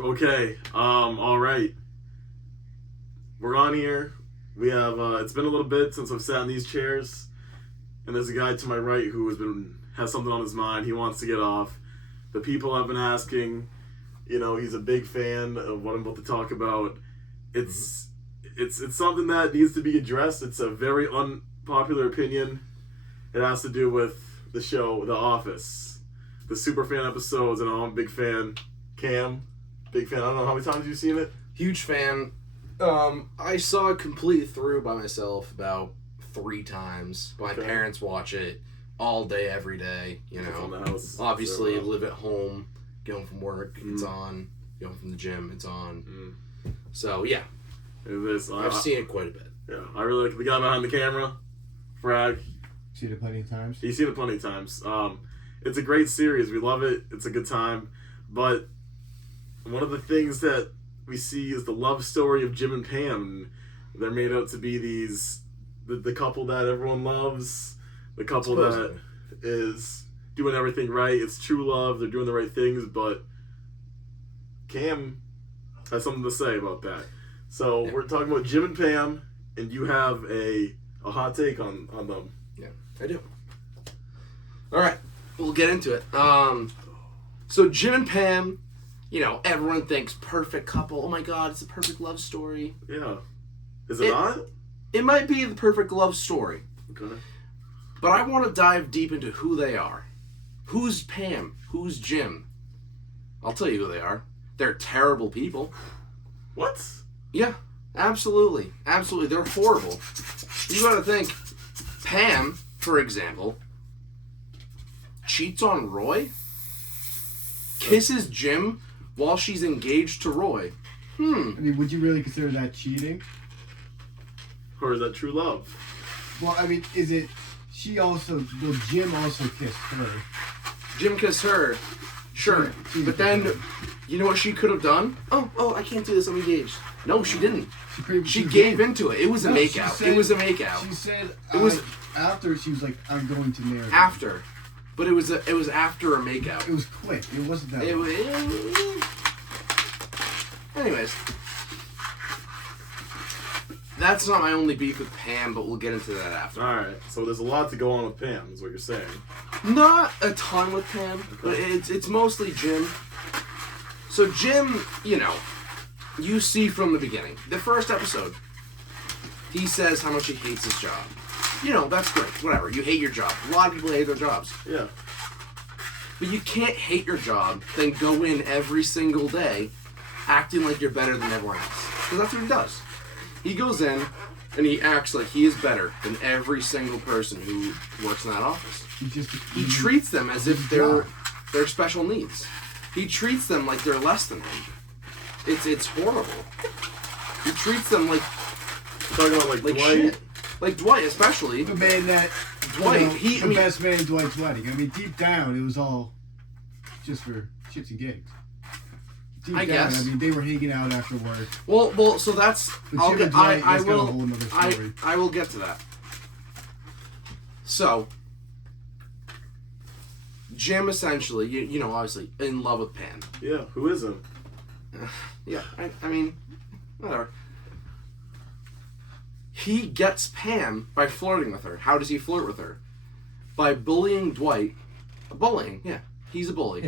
Okay. All right. We're on here. We have. It's been a little bit since I've sat in these chairs, and there's a guy to my right who has something on his mind. He wants to get off. The people have been asking. He's a big fan of what I'm about to talk about. It's something that needs to be addressed. It's a very unpopular opinion. It has to do with the show The Office, the super fan episodes, and I'm a big fan. Cam, big fan. I don't know how many times you've seen it. Huge fan. I saw it completely through by myself about 3 times. My parents watch it all day, every day. On the house. Obviously, live at home, get home from work, it's on. Get home from the gym, it's on. So yeah, I've seen it quite a bit. Yeah, I really like the guy behind the camera, Frag. Seen it plenty of times. He's seen it plenty of times. It's a great series. We love it. It's a good time. But one of the things that we see is the love story of Jim and Pam. They're made out to be the couple that everyone loves, the couple that is doing everything right. It's true love. They're doing the right things, but Cam has something to say about that. So we're talking about Jim and Pam, and you have a hot take on them. Yeah, I do. All right, we'll get into it. So Jim and Pam, everyone thinks perfect couple. Oh my God, it's a perfect love story. Yeah. Is it not? It might be the perfect love story. Okay. But I want to dive deep into who they are. Who's Pam? Who's Jim? I'll tell you who they are. They're terrible people. What? Yeah, absolutely. Absolutely. They're horrible. You gotta think, Pam, for example, cheats on Roy, kisses Jim while she's engaged to Roy. I mean, would you really consider that cheating? Or is that true love? Well, I mean, is it... Jim also kissed her. Jim kissed her. Sure. Yeah, but then, you know what she could have done? Oh, I can't do this, I'm engaged. No, she didn't. She gave into it. It was a makeout. It was a makeout. She said... It was... After, she was like, I'm going to marry him. After. But it was after a makeout. It was quick. It wasn't that long. Anyways. That's not my only beef with Pam, but we'll get into that after. Alright, so there's a lot to go on with Pam, is what you're saying. Not a ton with Pam, but it's mostly Jim. So Jim, you see from the beginning. The first episode, he says how much he hates his job. That's great. Whatever. You hate your job. A lot of people hate their jobs. Yeah. But you can't hate your job, then go in every single day acting like you're better than everyone else. Because that's what he does. He goes in and he acts like he is better than every single person who works in that office. He treats them as if they're special needs. He treats them like they're less than him. It's horrible. He treats them like... You're talking about like Dwight? Shit. Like Dwight, especially. The man that... Dwight, the best man in Dwight's wedding. I mean, deep down, it was all just for shits and gigs. I guess. I mean, they were hanging out after work. Well, so that's... I will get to that. So, Jim essentially, obviously, in love with Pam. Yeah, who isn't? Yeah, I mean, whatever. He gets Pam by flirting with her. How does he flirt with her? By bullying Dwight. Bullying, yeah. He's a bully.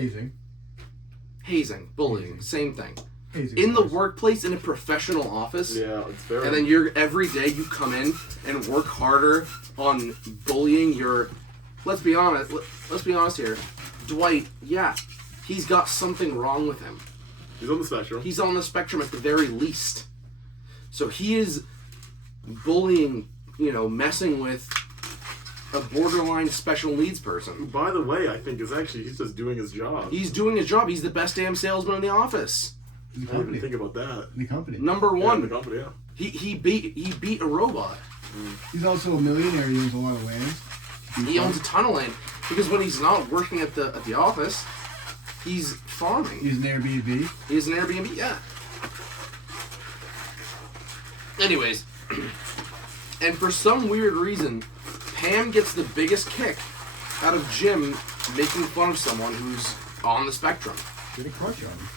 Hazing, bullying, same thing. In the workplace, in a professional office. Yeah, it's very... And then every day you come in and work harder on bullying your... Let's be honest here. Dwight, yeah, he's got something wrong with him. He's on the spectrum. He's on the spectrum at the very least. So he is bullying, messing with a borderline special needs person. By the way, I think he's just doing his job. He's doing his job. He's the best damn salesman in the office. I didn't think about that. In the company. Number one. Yeah, in the company, yeah. He beat a robot. He's also a millionaire. He owns a lot of land. He owns a ton of land because when he's not working at the office, he's farming. He's an Airbnb. He has an Airbnb, yeah. Anyways, and for some weird reason, Pam gets the biggest kick out of Jim making fun of someone who's on the spectrum. Get a crush on him.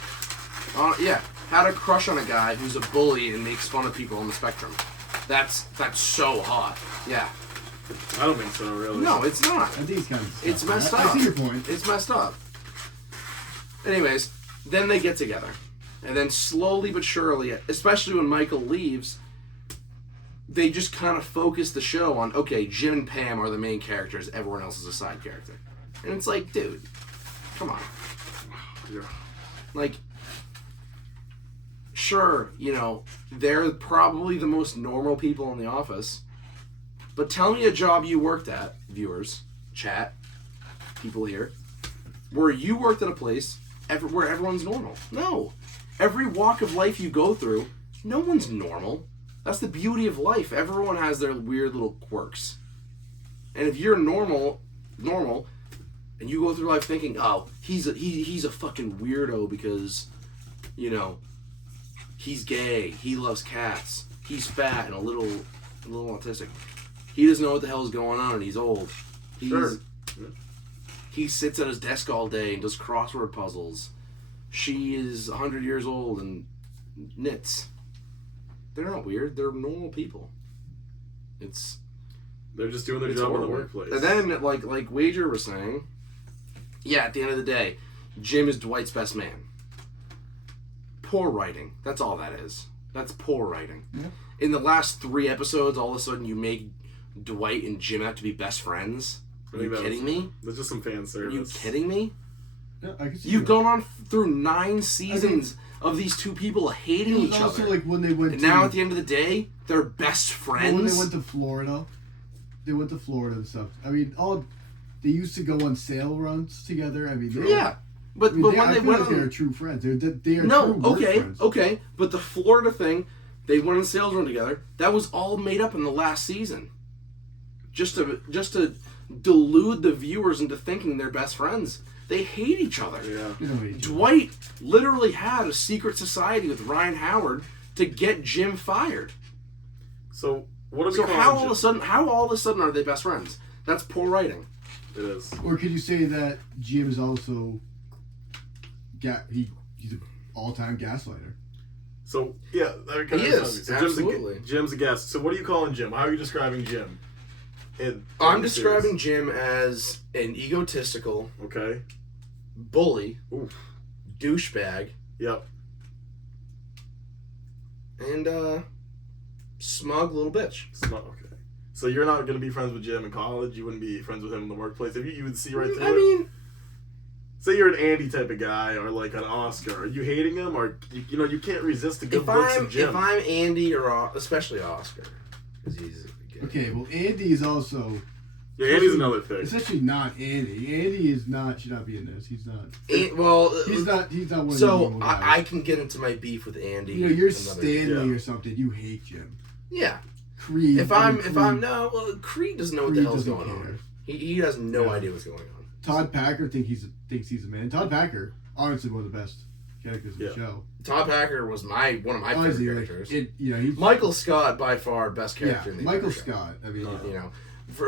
Yeah, had a crush on a guy who's a bully and makes fun of people on the spectrum. That's so hot. Yeah. I don't think so, really. No, it's not. I think it's kind of. It's messed I up. see your point. It's messed up. Anyways, then they get together. And then slowly but surely, especially when Michael leaves, they just kind of focus the show on, okay, Jim and Pam are the main characters, everyone else is a side character. And it's like, dude, come on. Yeah. Like, sure, they're probably the most normal people in the office, but tell me a job you worked at, viewers, chat, people here, where you worked at a place where everyone's normal. No. Every walk of life you go through, no one's normal. That's the beauty of life. Everyone has their weird little quirks. And if you're normal, and you go through life thinking, oh, he's a fucking weirdo because, he's gay, he loves cats, he's fat and a little autistic. He doesn't know what the hell is going on and he's old. He sits at his desk all day and does crossword puzzles. She is 100 years old and knits. They're not weird. They're normal people. They're just doing their job in the workplace. And then, like Wager was saying, yeah, at the end of the day, Jim is Dwight's best man. Poor writing. That's all that is. That's poor writing. Yeah. In the last 3 episodes, all of a sudden you make Dwight and Jim out to be best friends. Are you kidding me? There's just some fan service. Are you kidding me? Yeah, I can see You've that. gone on through 9 seasons of these two people hating each also other. like when they went And to, now at the end of the day, they're best friends. when they went to Florida, and stuff. I mean, they used to go on sale runs together. I mean, Yeah. But I mean, when I they feel went like on... they're true friends. They are No, true work okay, friends. okay. But the Florida thing, they went on a sales run together. That was all made up in the last season. Just to delude the viewers into thinking they're best friends. They hate each other. Yeah. They don't hate each other. Dwight literally had a secret society with Ryan Howard to get Jim fired. So what are we So calling how Jim? all of a sudden are they best friends? That's poor writing. It is. Or could you say that Jim is also he's an all-time gaslighter? So yeah, that kind He of is, so absolutely. Jim's a guest. So what are you calling Jim? How are you describing Jim? I'm describing Jim as an egotistical Okay. bully, Oof. douchebag, Yep. and smug little bitch. Okay. So you're not gonna be friends with Jim in college. You wouldn't be friends with him in the workplace. If you would see right through I it. mean, Say you're an Andy type of guy, or like an Oscar. Are you hating him, or you can't resist the good looks of Jim? if I'm Andy or especially Oscar, because he's Okay, well, Andy is also Yeah, Andy's another thing. essentially not Andy. Andy should not be in this. He's not. He's not one of the So normal guys. I can get into my beef with Andy. you're another- Stanley yeah. or something. You hate Jim. Yeah. Creed. If I'm Creed doesn't know what the Creed hell's doesn't going care. on. He has no Yeah. idea what's going on. Todd Packer thinks he's a man. Todd Packer, honestly, one of the best characters in Yeah. the show. Todd Packer was one of my Honestly, favorite like, characters. he's Michael Scott, by far, best character in the Michael entire show. Scott. I mean, You know,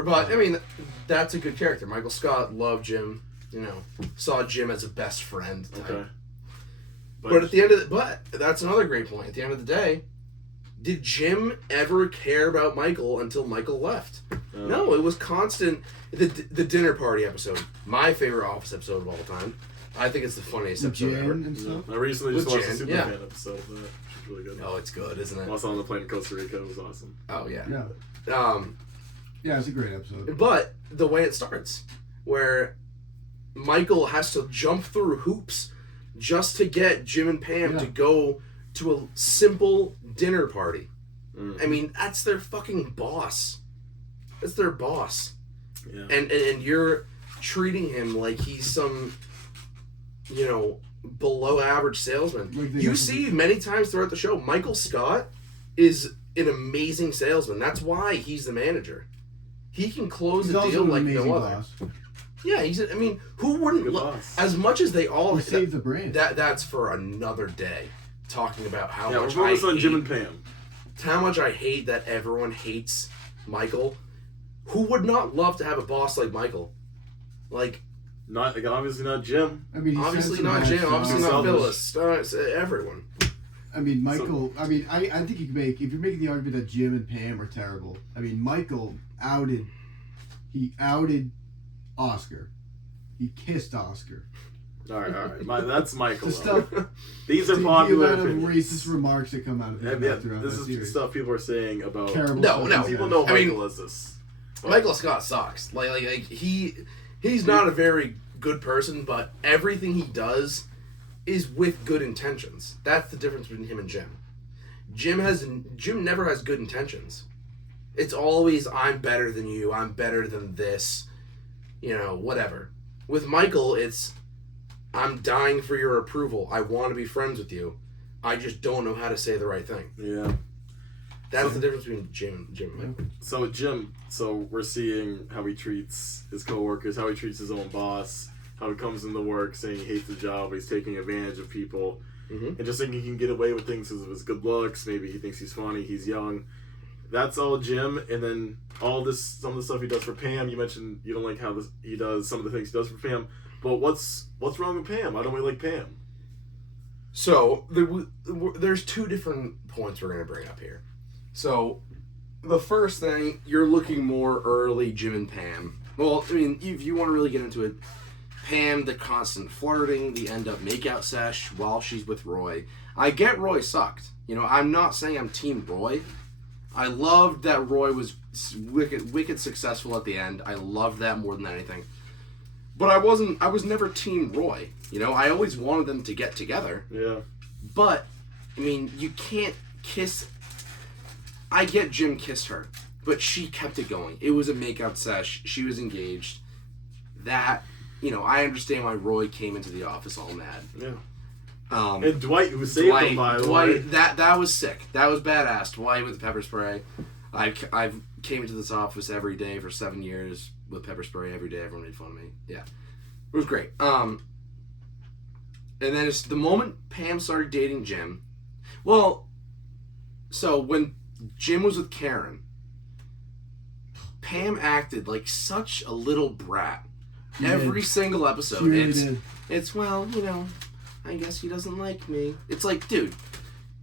but I mean, that's a good character. Michael Scott loved Jim. You know, saw Jim as a best friend type. Okay. But at the end of but that's another great point. At the end of the day, did Jim ever care about Michael until Michael left? No, it was constant. The dinner party episode, my favorite Office episode of all time. I think it's the funniest the episode Jan ever. and stuff. I recently just With watched Jan, the yeah. Superman episode of that, which was really good. Oh, it's good, isn't it? I was on the plane to Costa Rica. It was awesome. Oh yeah. Yeah, yeah, it's a great episode. But the way it starts, where Michael has to jump through hoops just to get Jim and Pam Yeah. to go to a simple dinner party. Mm. I mean, that's their fucking boss. That's their boss. Yeah. And you're treating him like he's some, below average salesman. Like they You got- see many times throughout the show, Michael Scott is an amazing salesman. That's why he's the manager. He can close He's a also deal an like amazing no other. boss. Yeah, who wouldn't Good look boss. as much as they all He saved the brand. that's for another day. Talking about how Yeah, we're much I focused on hate, Jim and Pam. how much I hate that everyone hates Michael. Who would not love to have a boss like Michael? Like, Obviously not Jim. I mean, he Obviously said some not bad Jim. stuff. Obviously not Selfish. Phyllis. Everyone. I mean, Michael. I mean, I think you can make if you're making the argument that Jim and Pam are terrible. I mean, Michael outed. He outed Oscar. He kissed Oscar. All right. That's Michael. The stuff. These are the popular amount of opinions. racist remarks that come out of his And mouth throughout this that is series. stuff people are saying about. Terrible. No, stuff no. he People says. know I mean- Michael as this. Michael Scott sucks. Like he's not a very good person, but everything he does is with good intentions. That's the difference between him and Jim. Jim never has good intentions. It's always I'm better than you. I'm better than this. Whatever. With Michael, it's I'm dying for your approval. I want to be friends with you. I just don't know how to say the right thing. Yeah. That's the difference between Jim and Michael. So Jim, we're seeing how he treats his coworkers, how he treats his own boss, how he comes into work saying he hates the job, he's taking advantage of people, and just thinking he can get away with things because of his good looks. Maybe he thinks he's funny, he's young. That's all Jim, and then some of the stuff he does for Pam. You mentioned you don't like how he does some of the things he does for Pam, but what's wrong with Pam? Why don't we like Pam? So there's two different points we're going to bring up here. So the first thing, you're looking more early Jim and Pam. Well, I mean, if you want to really get into it, Pam, the constant flirting, the end up makeout sesh while she's with Roy. I get Roy sucked. I'm not saying I'm team Roy. I loved that Roy was wicked successful at the end. I loved that more than anything. But I was never team Roy. I always wanted them to get together. Yeah. But, I mean, you can't kiss... I get Jim kissed her, but she kept it going. It was a makeout sesh. She was engaged. That, I understand why Roy came into the office all mad. Yeah. And Dwight, who saved him, by the way. That was sick. That was badass. Dwight with the pepper spray. I've came into this office every day for 7 years with pepper spray every day. Everyone made fun of me. Yeah. It was great. And then it's the moment Pam started dating Jim. Well, so when Jim was with Karen, Pam acted like such a little brat. Every single episode. She really did. It's I guess he doesn't like me. It's like, dude,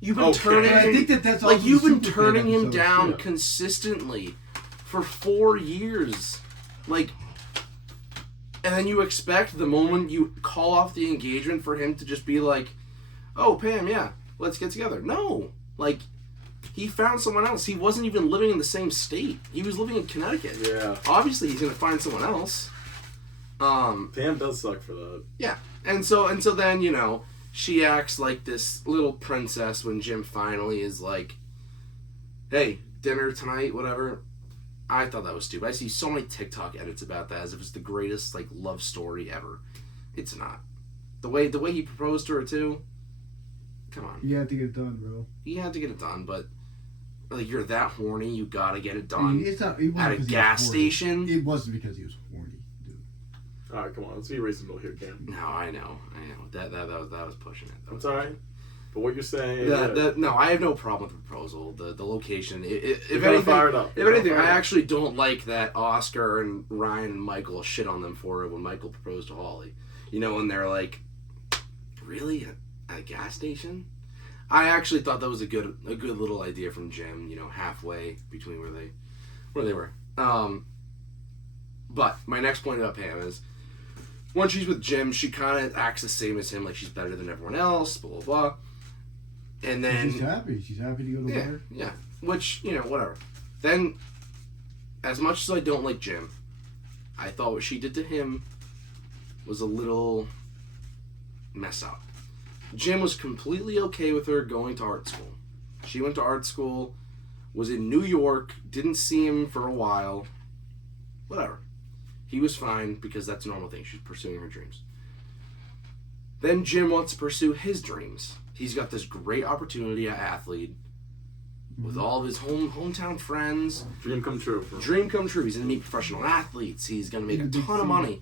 you've been Okay. turning I him, think that's like also you've been Superfan turning him episodes, down yeah. consistently for 4 years. Like, and then you expect the moment you call off the engagement for him to just be like, oh, Pam, yeah, let's get together. No. Like, he found someone else. He wasn't even living in the same state. He was living in Connecticut. Yeah. Obviously, he's going to find someone else. Pam does suck for that. Yeah. And so then, she acts like this little princess when Jim finally is like, hey, dinner tonight, whatever. I thought that was stupid. I see so many TikTok edits about that as if it's the greatest, love story ever. It's not. The way he proposed to her, too, come on. You had to get it done, bro. He had to get it done, but, you're that horny, you gotta get it I done. mean, it wasn't At a because he was gas horny. station? It wasn't because he was horny, dude. All right, come on. Let's be reasonable here, Cam. No, I know. That was pushing it. That's all right. But what you're saying... No, I have no problem with the proposal. The location. If You're anything, fired up. if anything, I actually don't like that Oscar and Ryan and Michael shit on them for it when Michael proposed to Holly. When they're like, really? At a gas station? I actually thought that was a good little idea from Jim, halfway between where they were. But my next point about Pam is, when she's with Jim, she kind of acts the same as him, like she's better than everyone else, blah, blah, blah. And then... She's happy. She's happy to go to work. Yeah. Which, whatever. Then, as much as I don't like Jim, I thought what she did to him was a little mess up. Jim was completely okay with her going to art school. She went to art school, was in New York, didn't see him for a while. Whatever. He was fine because that's a normal thing. She's pursuing her dreams. Then Jim wants to pursue his dreams. He's got this great opportunity at Athlete with all of his hometown friends. Dream come true. Dream come true. He's going to meet professional athletes. He's going to make a ton of money.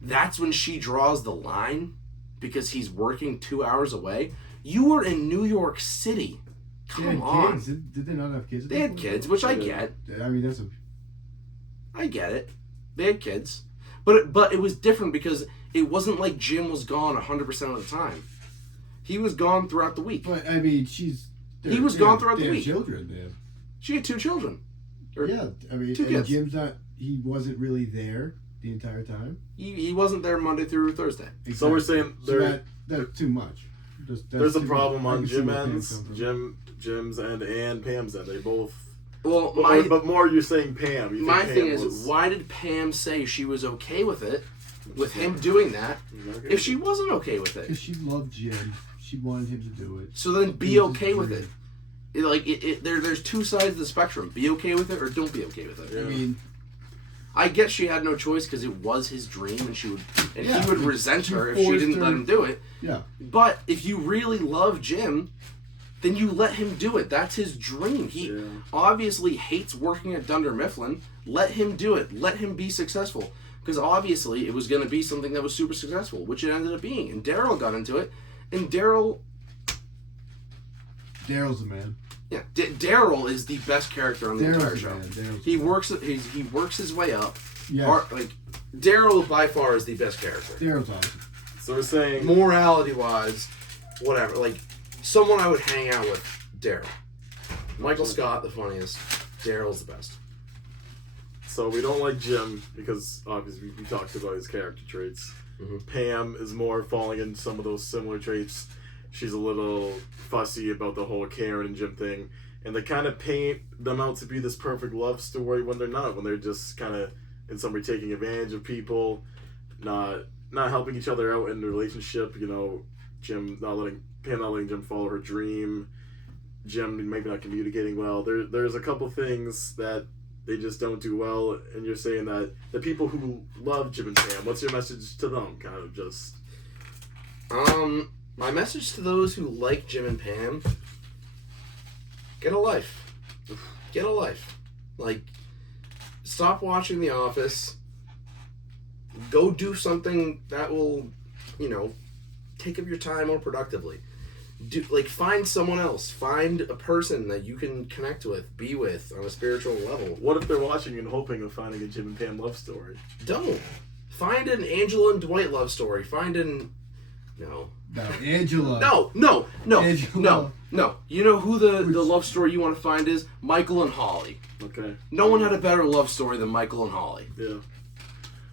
That's when she draws the line because he's working 2 hours away. You were in New York City. Come on. Kids. Did they not have kids? They had kids, which I get. I mean, that's a... I get it. They had kids. But it was different because it wasn't like Jim was gone 100% of the time. He was gone throughout the week. But I mean, He was gone throughout the week. Children, man. She had 2 children. Yeah, I mean, 2 and kids. Jim's not. He wasn't really there the entire time. He wasn't there Monday through Thursday. Exactly. So we're saying that's too much. There's a problem on Jim Jim's end and Pam's end. They both. Well, but more you're saying Pam. You think my Pam thing is, was, why did Pam say she was okay with it, with him doing that, if she wasn't okay with it? Because she loved Jim. She wanted him to do it. So then be okay with it. There's 2 sides of the spectrum. Be okay with it or don't be okay with it. Yeah. I mean, I guess she had no choice because it was his dream, and he would resent her if she forced didn't her. let him do it. yeah. But if you really love Jim, then you let him do it. That's his dream. He obviously hates working at Dunder Mifflin. Let him do it. Let him be successful. Because obviously it was going to be something that was super successful, which it ended up being. And Daryl got into it, and Daryl's the man. Yeah, Daryl is the best character on the entire show. He works his way up. Yeah. Daryl by far is the best character. Daryl's awesome. So we're saying Morality wise, whatever. Like someone I would hang out with, Daryl. Michael Scott, the funniest. Daryl's the best. So we don't like Jim because obviously we talked about his character traits. Mm-hmm. Pam is more falling into some of those similar traits. She's a little fussy about the whole Karen and Jim thing. And they kind of paint them out to be this perfect love story when they're not. When they're just kind of, in some way, taking advantage of people, not helping each other out in the relationship. You know, Pam not letting Jim follow her dream. Jim maybe not communicating well. There's a couple things that they just don't do well. And you're saying that the people who love Jim and Pam, what's your message to them? Kind of just... My message to those who like Jim and Pam: get a life. Get a life. Like, stop watching The Office. Go do something that will, take up your time more productively. Find someone else. Find a person that you can connect with, be with on a spiritual level. What if they're watching and hoping of finding a Jim and Pam love story? Don't. Find an Angela and Dwight love story. No, Angela. No. Angela. No. You know who the love story you want to find is? Michael and Holly. Okay. No one had a better love story than Michael and Holly. Yeah.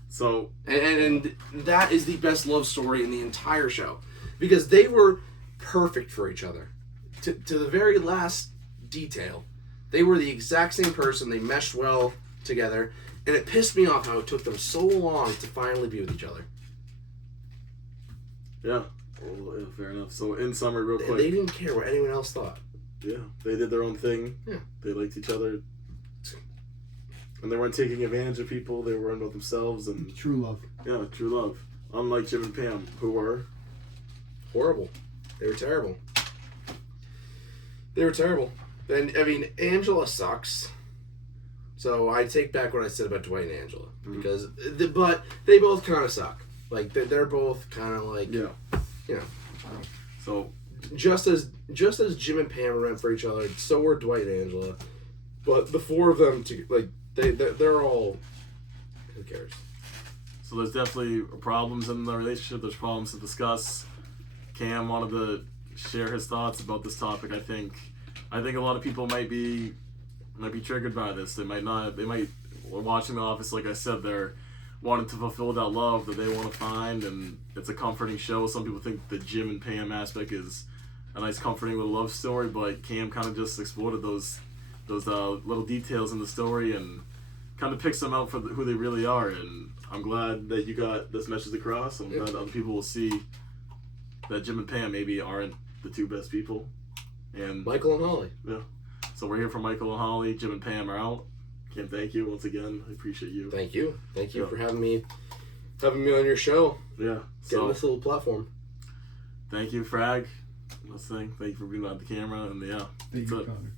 So... And that is the best love story in the entire show. Because they were perfect for each other. To the very last detail. They were the exact same person. They meshed well together. And it pissed me off how it took them so long to finally be with each other. Yeah. Well, yeah, fair enough. So, in summary, real quick. They didn't care what anyone else thought. Yeah. They did their own thing. Yeah. They liked each other. And they weren't taking advantage of people. They were about themselves. And True love. yeah, true love. Unlike Jim and Pam, who were... horrible. They were terrible. And, Angela sucks. So, I take back what I said about Dwight and Angela. Because, but they both kind of suck. Like, they're both kind of like, So, just as Jim and Pam were meant for each other, so were Dwight and Angela. But the 4 of them, they're all, who cares? so there's definitely problems in the relationship. There's problems to discuss. Cam wanted to share his thoughts about this topic. I think a lot of people might be triggered by this. They might watching The Office, like I said, they're wanting to fulfill that love that they want to find, and it's a comforting show. Some people think the Jim and Pam aspect is a nice comforting little love story, but Cam kind of just exploited those little details in the story and kind of picks them out for who they really are. And I'm glad that you got this message across. I'm glad other people will see that Jim and Pam maybe aren't the 2 best people. And Michael and Holly. Yeah. So we're here for Michael and Holly. Jim and Pam are out. Cam, thank you once again. I appreciate you. Thank you for having me on your show. Yeah. Getting this little platform. Thank you, Frag. Thank you for being on the camera. And yeah. Thank you, Connor.